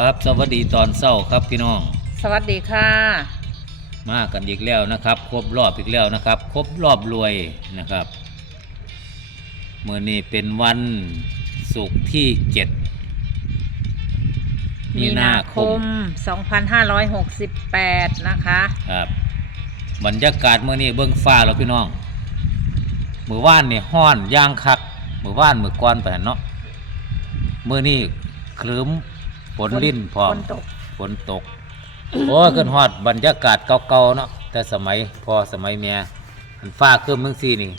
ครับ สวัสดีตอนเศร้าครับพี่น้อง สวัสดีค่ะ มากันอีกแล้วนะครับ ครบรอบอีกแล้วนะครับ ครบรอบรวยนะครับเมื่อนี้เป็นวันศุกร์ที่เจ็ดมีนาคม 2568 นะคะ ครับบรรยากาศเมื่อนี้เบื้องฟ้าแล้วพี่น้องมือว่านนี่ห้อนย่างคักมือว่านมือก้อนไปหั่นเนาะเมื่อนี้ครึ้ม ฝนลิ้นพร้อม ฝนตก ฝนตก โอ้ยขึ้นฮอดบรรยากาศเก่าๆเนาะแต่สมัยพอสมัยเมียมันฟ้าขึ้นเมืองซีนี่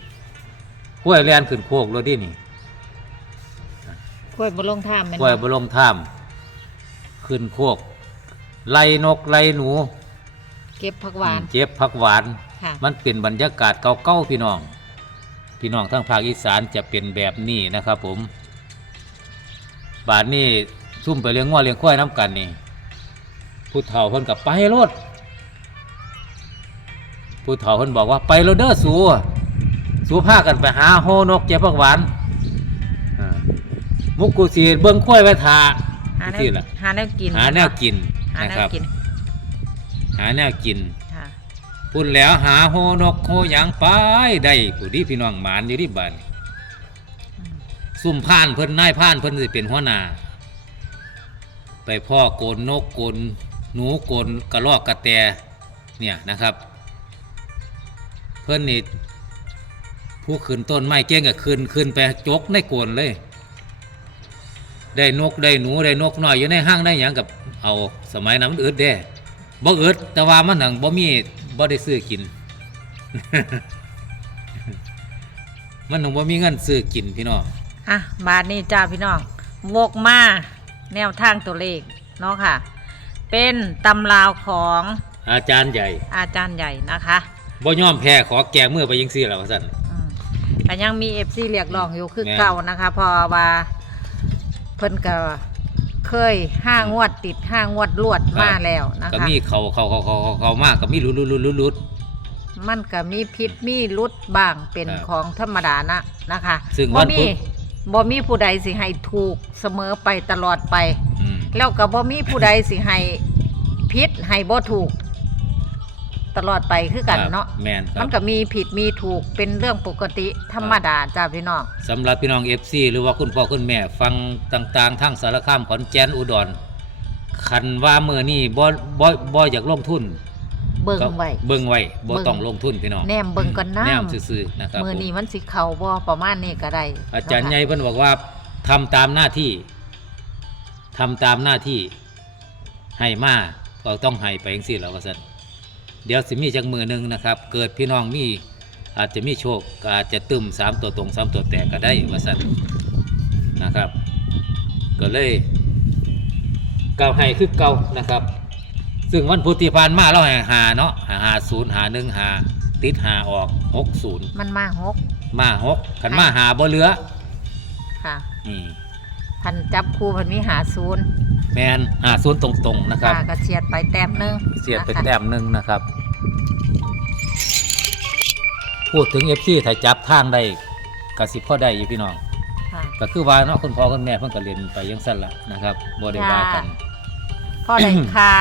ห้วยแลนขึ้นโคกเลยดินี่กล้วยบลงท่ามแม่นห้วยบลงท่ามขึ้นโคก ไล่นกไล่หนูเก็บผักหวานเจ็บผักหวาน ค่ะ มันเป็นบรรยากาศเก่าๆพี่น้อง พี่น้องทั้งภาคอีสานจะเป็นแบบนี้นะครับผม บาทนี้ ซุ่มไปเลี้ยงง้อเลี้ยงควายน้ำกันนี่ผู้เฒ่าเพิ่นกับไปรถผู้เฒ่าเพิ่นบอกว่าไปโรเด้อสูสูพากันไปหาโฮนกเจ็บผักหวานอ่ามุกกูสีเบิ่งควายไว้ทาหาแนที่วละหาแนวกิน หาแนวกินหานะแนควรับกินหาแนวกินค่ะพุ่นแล้วหาโฮนกโฮหยางไปได้ผู้ดีพี่น้องหมานอยู่ที่บ้านอืมซุ่มผ่านเพิ่นนายผ่านเพิ่นสิเป็นหัวหน้า ไปพ่อโกนนกโกนหนูโกนกระรอกกระแตเนี่ยนะครับ เพิ่อนนี่ผู้ขึ้นต้นไม้เก่งก็ขึ้นขึ้นไปจกในโกนเลย ได้นกได้หนูได้นกน้อยอยู่ในห้างได้หยังกับเอาสมัยนั้นมันอึดเด้บ่อึดแต่ว่ามันหังบ่มีบ่ได้ซื้อกิน มันหนังบ่มีเงินซื้อกินพี่น้องอะบาทนี้จ้าพี่น้องวกมา แนวทางตัวเลขเนาะค่ะ เป็นตำราวของอาจารย์ใหญ่อาจารย์ใหญ่นะคะบ่ยอมแพ้ขอแก้มือไปยังซี่แล้วว่าซั่น อืมแต่ยังมีเอฟซีเรียกร้องอยู่คือแม่น เก่านะคะ เพอว่าเพิ่นก็เคยห้างวดติดห้างวดรวดมาแล้วนะก็คะ มีเขาเขาเขาเขาเขาเขามากก็มีลุดลุดลุดลุดลุด มันก็มีพิษมีรุดบ้างเป็นครับของธรรมดานะนะคะซึ่งบ่วันมีพุธ บ่มี ผู้ใดสิให้ถูกเสมอไปตลอดไป อืมแล้วก็บ่มีผู้ใดสิให้ผิดให้บ่ถูก ตลอดไปคือกันเนาะ ครับแม่นครัมับนก็มีผิดมีถูกเป็นเรื่องปกติธรรมดาจ้าพี่น้อง สำหรับพี่น้อง FC หรือว่าคุณพ่อคุณแม่ฟังต่างๆทั้งสารคามขอนแก่นอุดรคันว่ามื้อนี้บ่บ่บ่อยากลงทุน เบิ่งก็ไว้เบิ่งไว้บ่เบิ่งต้องลงทุนพี่น้องแนมเบิ่งก่อนน้ำแนมซื่อๆนะครับมือผมนี้มันสิเข้าบ่ประมาณนี้ก็ได้อาจารย์ใหญ่เพิ่นบอกว่าทำตามหน้าที่ทำตามหน้าที่ให้มาก็ต้องให้ไปจังซี่แล้วว่าซั่นเดี๋ยวสิมีจักมือหนึงนะครับ เกิดพี่น้องมีอาจจะมีโชคก็อาจจะตึมสามตัวตรงสามตัวแตกก็ได้ว่าซั่นนะครับ ก็เลยเก่าให้คือเก่านะครับ ซึ่งวันพุธที่ผ่านมาเราให้หาเนาะหาศูนย์หาหนึ่งหาติดหาออกหกศูนย์มันมาหกมาหกขันมาหาบ่เหลือค่ะนี่พันจับคู่พันมีหาศูนย์แมนหาศูนย์ตรงๆนะครับค่ะก็เฉียดไปแต้มหนึงเสียดไปนะคะแต้มหนึ่งนะครับ พูดถึงเอฟซีถ้าจับทางได้กสิพ่อได้อยู่พี่น้องค่ะก็คือว่าเนาะคุณพ่อคุณแม่เพิ่นก็เรียนไปยังสั้นละนะครับบ่ได้ว่ากันพ่อได้คา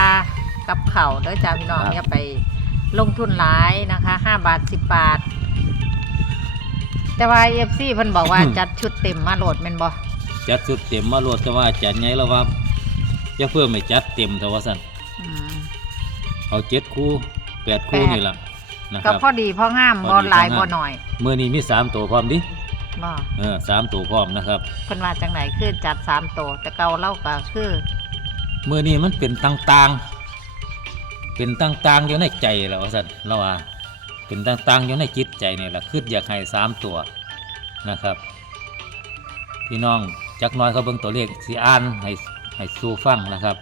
กับเข่าวเด้อจ้าพี่น้องครับ อย่าไปลงทุนหลายนะคะห้าบาทสิบบาท แต่ว่าเอฟซีเพิ่นบอกว่า จัดชุดเต็มมาโหลดแม่นบ่จัดสุดเต็มมาโลดแต่ว่าจัดไงแล้วว่าจะเพิ่มไม่จัดเต็มแต่ว่าสั่นอืม เอาเจ็ดคู่แปดคู่แปด นี่แหละนะคก็รับ พอดีพองามพอบ่ดีหลายพองามบ่หน่อยเมื่อนี้มีสามตัวพร้อมดิบ่เออสามตัวพร้อมนะครับเพิ่นว่าจังไหนคือจัดสามโตวแต่เก่าเล่าก็คือ เมื่อนี้มันเป็นต่างๆ เป็นต่างๆอยู่ในใจแล้วสันเราว่าเป็นต่างๆอยู่ในจิตใจนี่แหละคืออยากให้สามตัวนะครับ พี่น้องจักน้อยเขาเบิ่งตัวเลขสีอ่านให้ให้สู้ฟังนะครับ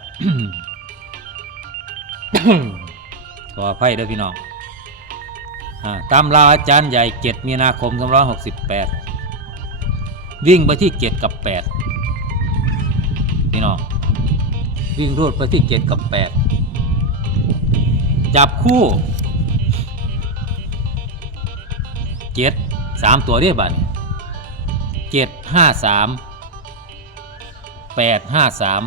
ขออภัยเด้อพี่น้องอ่าตามราอาจารย์ใหญ่เจ็ดมีนาคมสองร้อยหกสิบแปดวิ่งไปที่เจ็ดกับแปดพี่น้อง วิ่งรูดไปที่เจ็ดกับแปด จับคู่เจ็ดสามตัวเรียบันเจ็ดห้าสามแปดห้าสาม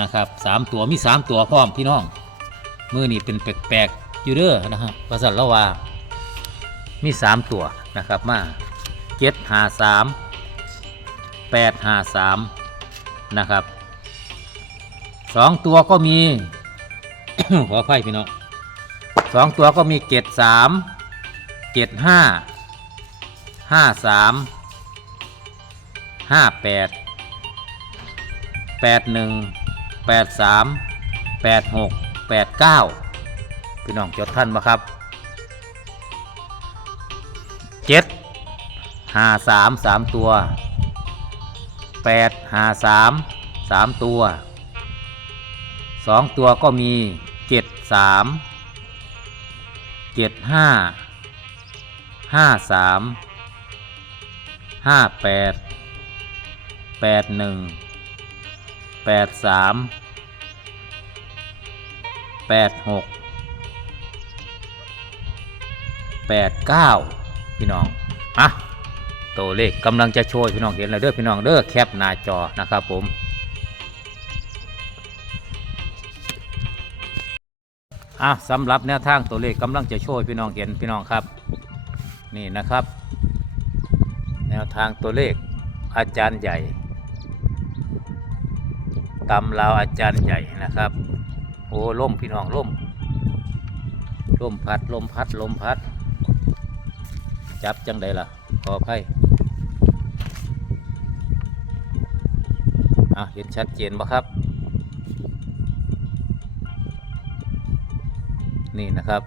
นะครับสามตัวมีสามตัวพร้อมพี่น้อง มือนี่เป็นแปลกๆอยู่เด้อนะครับภาษาละว่า มีสามตัวนะครับมาเจ็ดห้าสามแปดห้าสามนะครับสองตัวก็มี ขออภัยพี่น้องสองตัวก็มีเจ็ดสามเจ็ดห้าห้าสามห้าแปดแปดหนึ่งแปดสามแปดหกแปดเก้าพี่น้องจดท่านมาครับเจ็ดห้าสามสามตัวแปดห้าสามสามตัวสองตัวก็มี เจ็ดสามเจ็ดห้าห้าสามห้าแปดแปดหนึ่งแปดสามแปดหกแปดเก้าพี่น้อง อะ ตัวเลขกำลังจะโชว์พี่น้องเห็นแล้วเด้อพี่น้องเด้อแคปหน้าจอนะครับผม อะสำหรับแนวทางตัวเลขกำลังจะโชว์พี่น้องเห็นพี่น้องครับ นี่นะครับ แนวทางตัวเลขอาจารย์ใหญ่ตำลาวอาจารย์ใหญ่นะครับโอ้ล่มพี่น้องล่มล่มพัดลมพัดลมพัด จับจังใดล่ะขออภัยอะเห็นชัดเจนบ่ครับ นี่นะครับ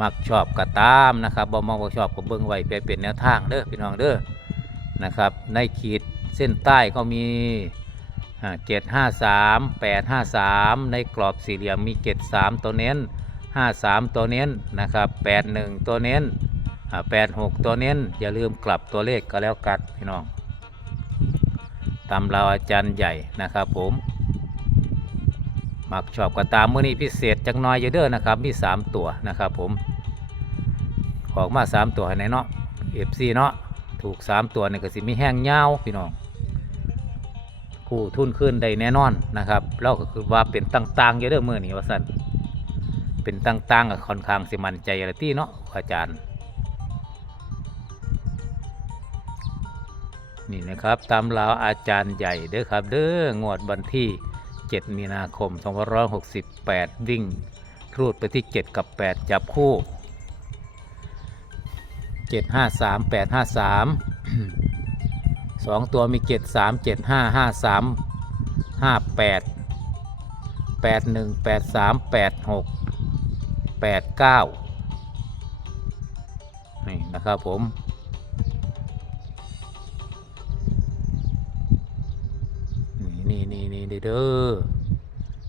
มักชอบกระตามนะครับบ่มักบ่ชอบก็เบิ่งไว้ไปเป็นแนวทางเด้อพี่น้องเด้อนะครับ ในขีดเส้นใต้ก็มีเจ็ดห้าสามแปดห้าสามในกรอบสี่เหลี่ยมมีเจ็ดสามตัวเน้นห้าสามตัวเน้นนะครับแปดหนึ่งตัวเน้นแปดหกตัวเน้น อย่าลืมกลับตัวเลขก็แล้วกันพี่น้องตามเราอาจารย์ใหญ่นะครับผม มักชอบก็ตามมื้อนี้พิเศษจังน้อยอยู่เด้อนะครับ มี 3 ตัวนะครับผมออกมา 3 ตัวให้ในเนาะ FC เนาะถูก 3 ตัวนี่ก็สิมีแห้งยาวพี่น้องผู้ทุนขึ้นได้แน่นอนนะครับแล้วก็คือว่าเป็นต่างๆอยู่เด้อมื้อนี้ว่าซั่นเป็นต่างๆก็ค่อนข้างสิมั่นใจละติเนาะอาจารย์นี่นะครับตามราวอาจารย์ใหญ่เด้อครับเด้องวดวันที่ 7 มีนาคม 2568 วิ่ง รูดไปที่ 7 กับ 8 จับคู่ 7 5 3 8 5 3 2 ตัวมี 7 3 7 5 5 3 5 8 8 1 8 3 8 6 8 9 นี่นะครับผม นี่นี่นี่เด้อ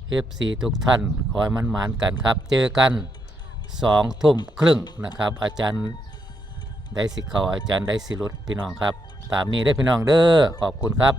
เอฟซีทุกท่าน ขอให้มันหมานกันครับ เจอกันสองทุ่มครึ่งนะครับ อาจารย์ได้สิเขาอาจารย์ได้สิรุดพี่น้องครับ ตามนี้ได้พี่น้องเด้อขอบคุณครับ